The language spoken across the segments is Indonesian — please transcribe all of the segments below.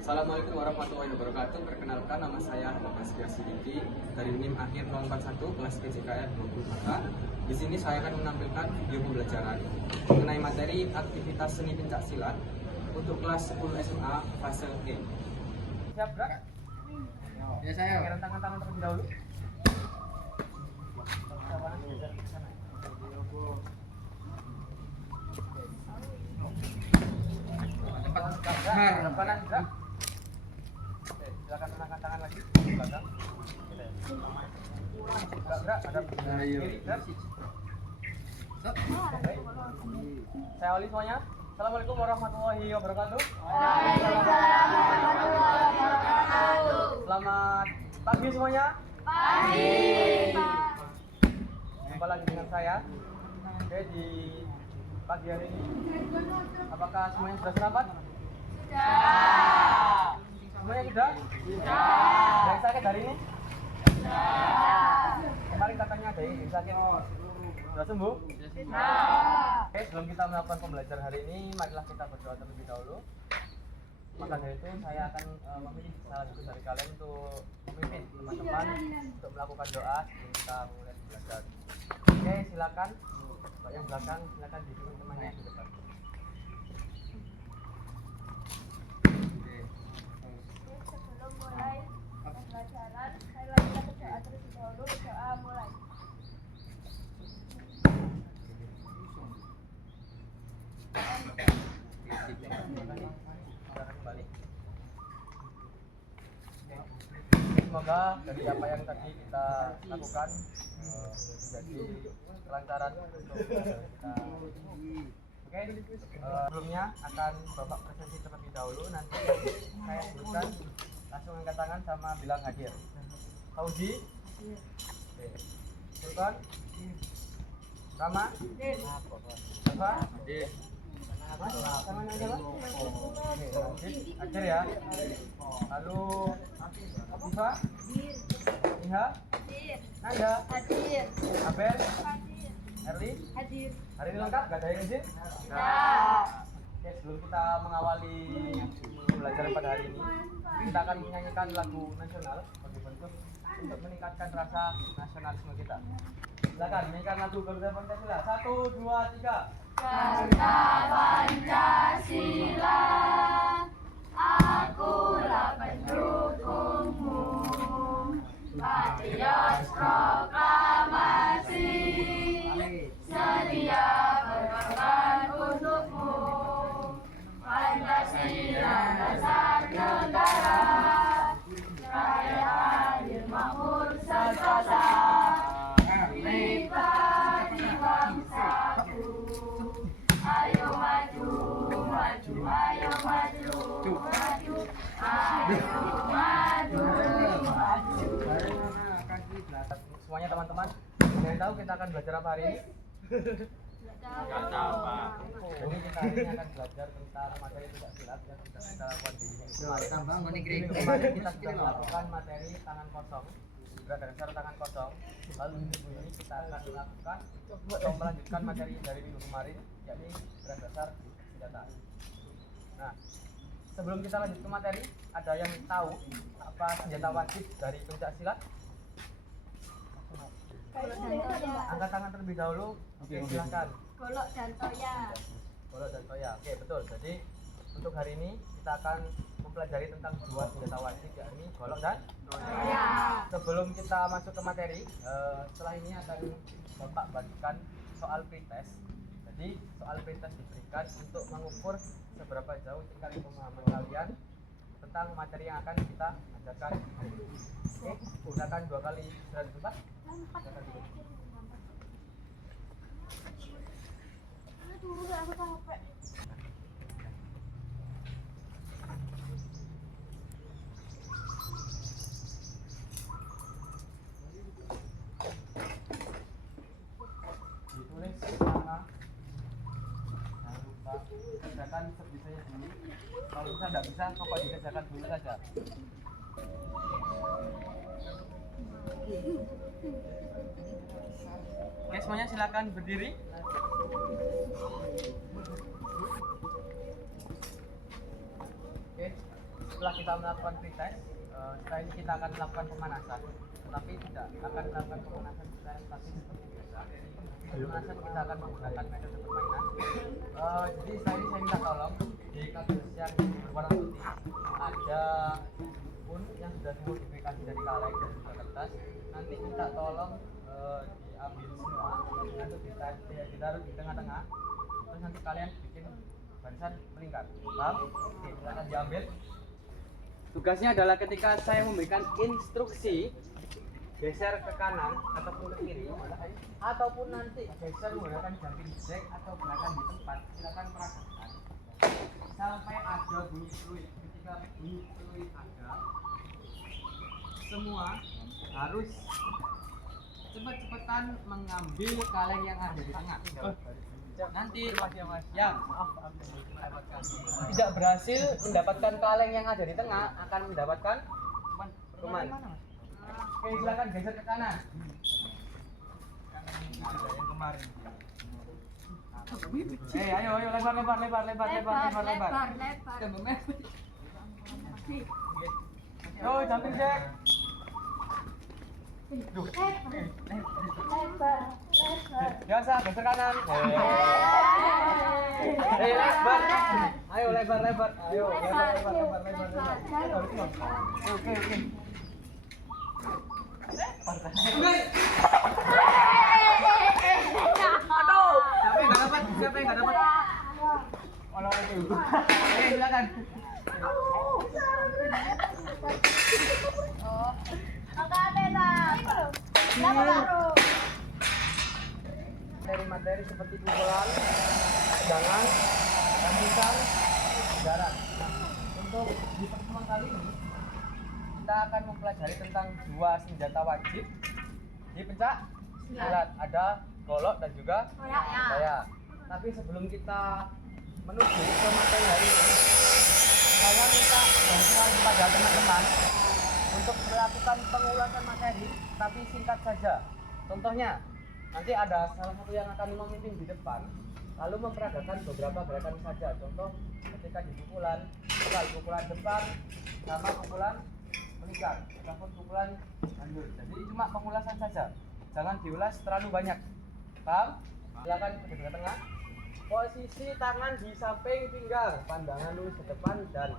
Assalamualaikum warahmatullahi wabarakatuh. Perkenalkan, nama saya Bapak Sidiki dari NIM akhir 041 kelas PJKR 24. Di sini saya akan menampilkan video pembelajaran mengenai materi aktivitas seni pencak silat untuk kelas 10 SMA fase E. Siap, Brak? Ya saya. Angkat tangan terlebih dahulu. Depanan, Brak. Oke, silakan angkat tangan lagi ke belakang. Brak, ada kiri, Brak. Baik. Saya Oli semuanya. Assalamualaikum warahmatullahi wabarakatuh. Selamat pagi semuanya. Pagi. Jumpa lagi dengan saya. Oke, di pagi hari ini, apakah semuanya sudah sarapan? Sudah. Semuanya sudah? Sudah. Yang sakit hari ini? Sudah. Kemarin katanya ada yang sakit. Sudah sembuh? Sudah. Oke, sebelum kita melakukan pembelajaran hari ini, marilah kita berdoa terlebih dahulu. Maka dari itu saya akan memilih salah satu dari kalian untuk memimpin teman-teman untuk melakukan doa sebelum kita mulai belajar. Oke, silakan. Pak yang belakang, silakan dipimpin temannya di depan. Sebelum mulai pembelajaran, saya lanjutkan berdoa terlebih dahulu. Berdoa mulai. Kembali. Semoga dari apa yang tadi kita lakukan menjadi kelancaran untuk kita. Oke, sebelumnya akan Bapak presentasi terlebih dahulu. Nanti saya sebutkan langsung angkat tangan sama bilang hadir. Fauzi, oke. Sultan, Rama, Eva, Mas, tangan aja Mas. Oke, lanjut, hadir ya. Lalu Iva, Iha, Nanda, Hadir. Abel, Hadir. Erli. Hadir. Hari ini lengkap? Gak ada yang izin? Sudah. Oke, sebelum kita mengawali pembelajaran pada hari ini, kita akan menyanyikan lagu nasional sebagai bentuk untuk meningkatkan rasa nasionalisme kita. Silakan nyanyikan lagu Garuda Pancasila. 1, 2, 3. Garuda Pancasila, akulah pendukungmu. Patriot proklamasi, sedia berkorban untukmu. Pancasila dasar negara, rakyat adil makmur sentosa, pribadi bangsaku. Ayo maju, maju, ayo maju, maju, ayo maju, maju. Semuanya teman-teman, ada yang tahu kita akan belajar apa hari ini? Jadi kita hari ini akan belajar tentang materi pencak silat yang sudah kita lakukan di minggu kemarin kita sudah melakukan materi tangan kosong, gerakan dasar tangan kosong. Lalu minggu ini kita akan melakukan atau melanjutkan materi dari minggu kemarin, yakni gerakan dasar senjata. Nah, sebelum kita lanjut ke materi, ada yang tahu apa senjata wajib dari pencak silat? Angkat tangan terlebih dahulu. Oke, silakan. Golok dan toya. Golok dan toya. Oke, betul. Jadi untuk hari ini kita akan mempelajari tentang dua senjata wajib, yakni golok dan Toya. sebelum kita masuk ke materi, setelah ini akan Bapak bagikan soal pretest. Jadi soal pretest diberikan untuk mengukur seberapa jauh tingkat pemahaman kalian tentang materi yang akan kita ajarkan. Oke, gunakan 2 kali istirahat sebentar. Silakan dulu. Aduh, aku capek. Ditulis sama, jangan lupa kerjakan sebisanya dulu. Kalau bisa tidak bisa, pokok dikerjakan dulu saja. Oke, semuanya silakan berdiri. Oke, setelah kita melakukan pretest, setelah ini kita akan melakukan pemanasan, tetapi tidak akan melakukan pemanasan secara statis seperti biasa. Pemanasan kita akan menggunakan metode permainan. Jadi setelah ini saya minta tolong di kasus yang berwarna putih ada pun yang sudah dimodifikasi dari kaleng dan juga kertas. Nanti minta tolong diambil semua, untuk ditaruh di tengah-tengah. Terus nanti kalian bikin barisan melingkar. Paham? Oke, silakan diambil. Tugasnya adalah ketika saya memberikan instruksi geser ke kanan ataupun ke kiri, ataupun nanti geser menggunakan jumping jack atau gerakan di tempat, silakan peragakan sampai ada bunyi fluid. Ketika bunyi fluid ada, semua harus cepat-cepatan mengambil kaleng yang ada di tengah. Nanti yang tidak berhasil mendapatkan kaleng yang ada di tengah akan mendapatkan teman. Oke, silakan geser ke kanan. Yang kemarin. Ayo lebar. Yo, jumping jack. Lebar. Biasa geser kanan. Lebar. Ayo lebar. Ayo lebar. Oke. Siapa yang nggak dapat? Orang itu. Oke, silakan. Materi seperti pukulan, tendangan, tembusan, darat. Untuk di pertemuan kali ini kita akan mempelajari tentang dua senjata wajib di pencak silat. Ada golok dan juga saya. Tapi sebelum kita menuju ke materi hari ini, saya minta bantuan kepada teman-teman untuk melakukan pengulasan materi, tapi singkat saja. Contohnya, nanti ada salah satu yang akan memimpin di depan, lalu memperagakan beberapa gerakan saja. Contoh, ketika di pukulan depan sama pukulan melingkar, ataupun pukulan gandul. Jadi cuma pengulasan saja, jangan diulas terlalu banyak. Paham? Silakan ke tengah. Posisi tangan di samping pinggang, pandangan lurus ke depan dan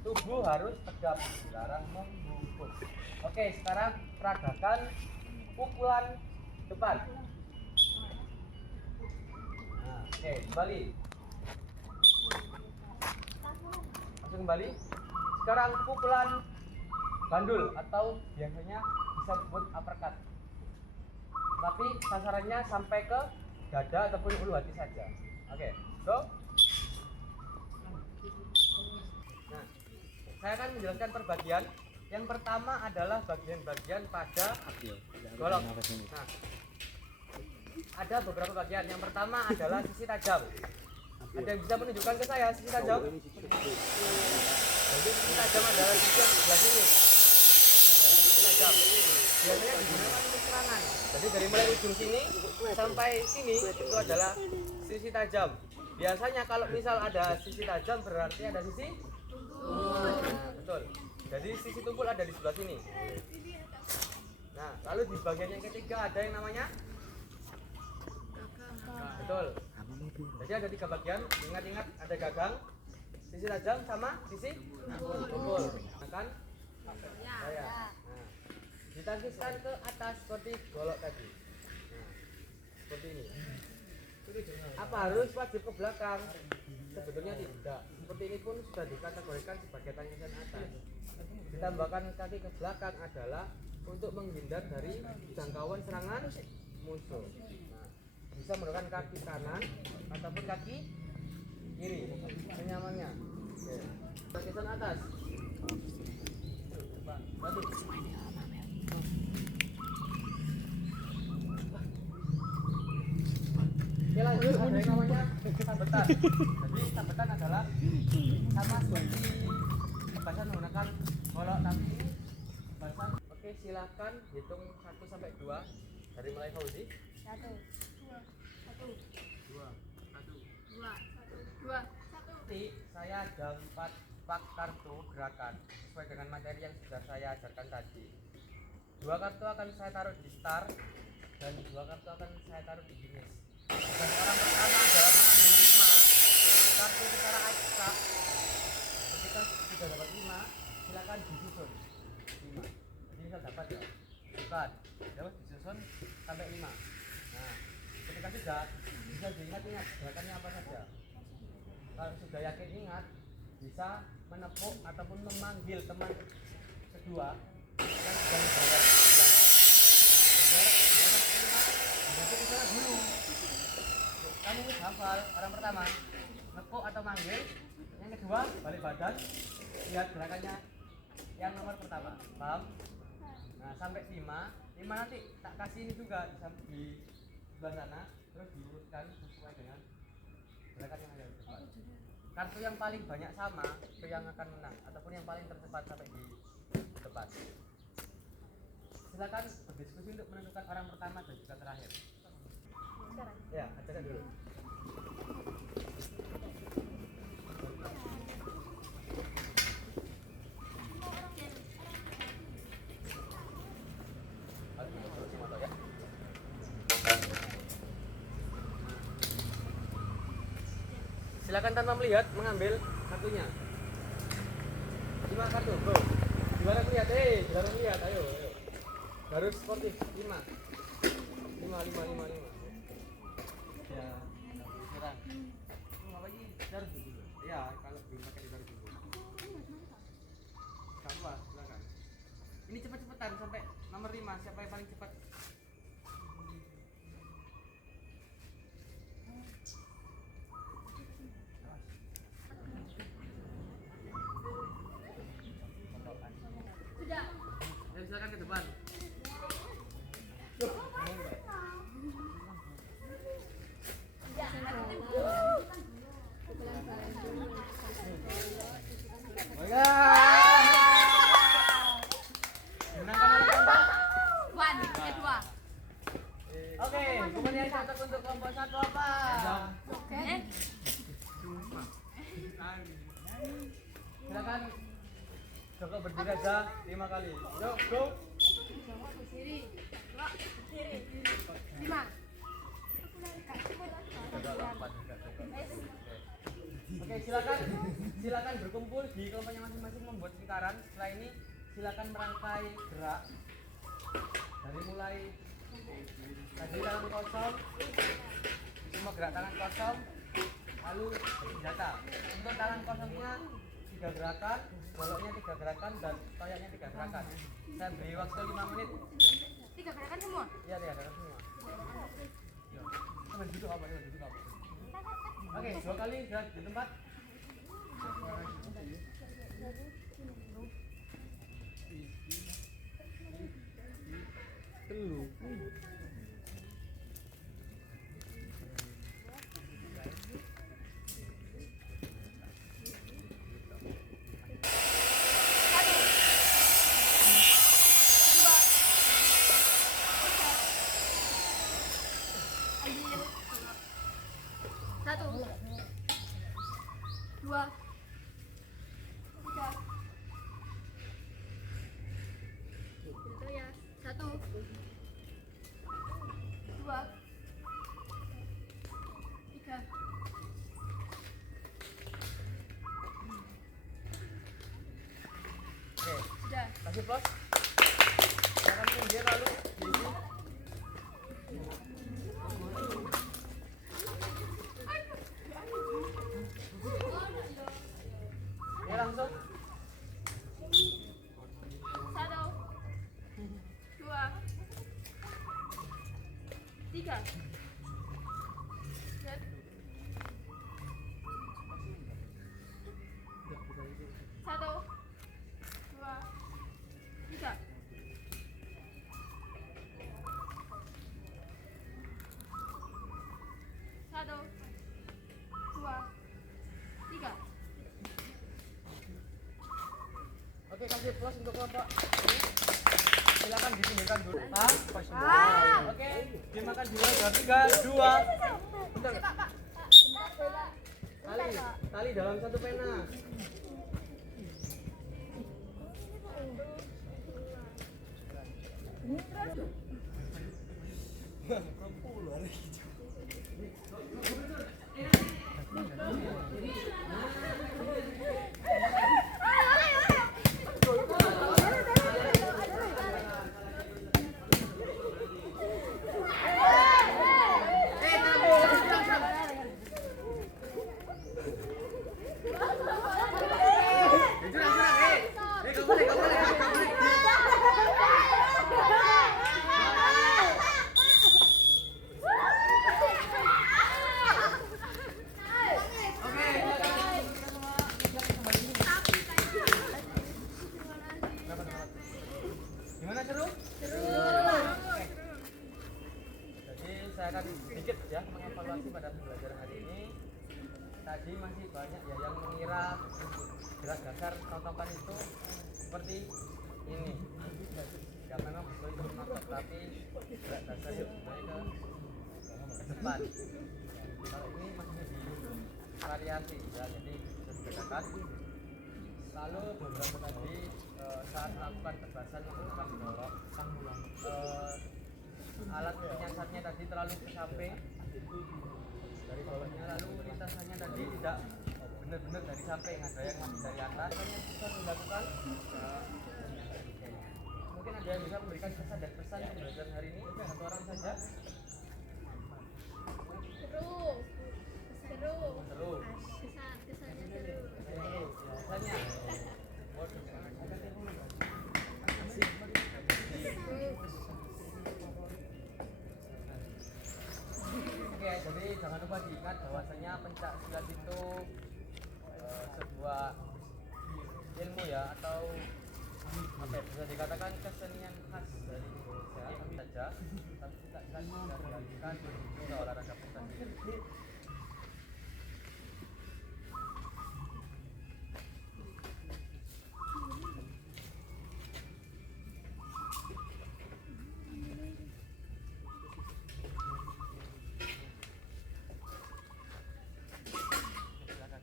tubuh harus tegap, dilarang membungkuk. Oke, sekarang peragakan pukulan depan. Nah, oke, kembali. Langsung kembali. Sekarang pukulan gandul atau biasanya bisa disebut uppercut. Tapi sasarannya sampai ke dada ataupun ulu hati saja. Oke, go. Nah, saya akan menjelaskan perbagian. Yang pertama adalah bagian-bagian pada golok. Nah, ada beberapa bagian. Yang pertama adalah sisi tajam. Ada yang bisa menunjukkan ke saya sisi tajam? Jadi sisi tajam adalah sisi yang sebelah sini. Sisi tajam. Biasanya digunakan untuk serangan. Jadi dari mulai ujung sini sampai sini itu adalah sisi tajam. Biasanya kalau misal ada sisi tajam berarti ada sisi tumpul. Nah, betul. Jadi sisi tumpul ada di sebelah sini. Nah, lalu di bagian yang ketiga ada yang namanya betul. Jadi ada 3 bagian. Ingat-ingat ada gagang, sisi tajam sama sisi tumpul. Kan? Saya. Nah, ditangkiskan ke atas seperti golok tadi. Nah, seperti ini. Apa harus wajib ke belakang? Sebetulnya tidak. Seperti ini pun sudah dikategorikan sebagai tangkisan atas. Ditambahkan kaki ke belakang adalah untuk menghindar dari jangkauan serangan musuh. Nah, bisa menggunakan kaki kanan ataupun kaki kiri, senyamannya. Oke. Tangkisan atas. Oke, lanjut. Ada yang namanya sabetan. Jadi sabetan adalah sama seperti bahasan menggunakan golok, tapi ini bahasan. Oke, silakan hitung 1 sampai 2 dari mulai Fauzi. 1, 2, 1. 2, 1. 2, 1. Nanti saya ada 4 pak kartu gerakan sesuai dengan materi yang sudah saya ajarkan tadi. 2 kartu akan saya taruh di start dan 2 kartu akan saya taruh di finish. Dan orang pertama adalah mengambil 5 kartu secara aksak. Ketika sudah dapat 5, silakan disusun 5. Jadi misal dapat ya, bukan, dapat disusun sampai 5. Nah, ketika sudah bisa diingat-ingat gerakannya apa saja. Kalau sudah yakin ingat, bisa menepuk ataupun memanggil teman kedua yang sedang berada di belakang. Dulu kamu hafal orang pertama nepuk atau manggil, yang kedua balik badan, lihat gerakannya yang nomor pertama, paham? Nah sampai 5 nanti tak kasih ini juga di sebelah sana, terus diurutkan sesuai dengan gerakan yang ada di depan. Kartu yang paling banyak sama itu yang akan menang, ataupun yang paling tercepat sampai di depan. Silakan berdiskusi untuk menentukan orang pertama dan juga terakhir. Ya, ajarkan dulu. Silakan tanpa melihat mengambil kartunya. 5 kartu, bro. Gimana melihat? Jangan melihat. Ayo. Harus sportif. 5. Ya, serang. Apa lagi? Dar dulu. Ya, kalau belum pakai dar dulu. Sama, silakan. Ini cepat-cepatan sampai nomor 5. Siapa yang paling cepat? Silakan ke depan. Oke, kemudian catat untuk kelompok 1 apa? Silakan Joko berdiri aja 5 kali. Yuk, go. Kiri. 5. Oke, silakan berkumpul di kelompoknya masing-masing membuat lingkaran. Setelah ini silakan merangkai gerak dari mulai tadi tangan kosong, semua gerak tangan kosong, lalu senjata. Untuk tangan kosongnya 3 gerakan, goloknya 3 gerakan, dan toyaknya 3 gerakan. Saya beri waktu 5 menit. 3 gerakan semua? Iya, 3 gerakan semua. Duduk apa? Oke, 2 kali gerak di tempat. Satu, 2, 3. Itu ya. 1, 2, 3. Oke, Sudah. kasih pos. Silakan minggir lalu diisi. Ya langsung. 1, 2, 3. Satu, 2, 3. Satu, 2, 3. Oke, kasih plus untuk kelompok ini. Silakan dipinggirkan dulu. Oke, dimakan dulu. 3, 2. Bentar. Tali dalam 1 pena. pada pembelajaran hari ini tadi masih banyak ya yang mengira gerak dasar totokan itu seperti ini. Ya memang betul itu menotok, tapi gerak dasar itu sebenarnya ke depan. Kalau ini masih di variasi ya, jadi bisa dibedakan. Lalu beberapa tadi saat melakukan tebasan menggunakan golok, alat penyiasatnya tadi terlalu ke samping dari bawahnya, lalu lintasannya tadi tidak benar-benar dari samping, ada yang masih dari atas. Yang bisa dilakukan mungkin ada yang bisa memberikan kesan dan pesan pembelajaran hari ini, satu orang saja. Seru. Kesannya seru. Pesannya oke, jadi jangan lupa diingat bahwasanya pencak silat itu sebuah ilmu ya, atau apa ya, bisa dikatakan kesenian khas dari Indonesia saja, tapi pencak silat bisa dialihkan ke olahraga prestasi. Silakan.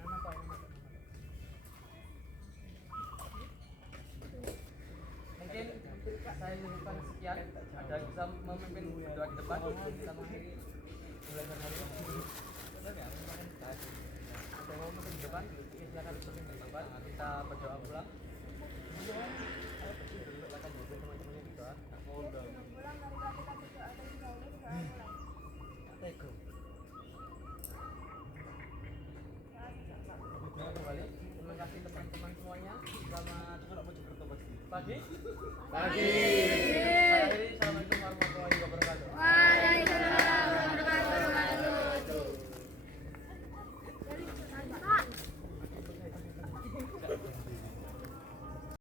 Nama Pak, mungkin saya mengucapkan sekian. Ada yang bisa memimpin berdoa di depan, kita mengakhiri belajar hari ini. Ada yang mau memimpin di depan? Silakan memimpin di depan. Kita berdoa pulang. Silakan juga teman-temannya berdoa. Sebelum pulang, marilah kita berdoa terlebih dahulu sebelum mulai. Teko. Berdoa kembali. Terima kasih teman-teman semuanya. Selamat pagi. Pagi.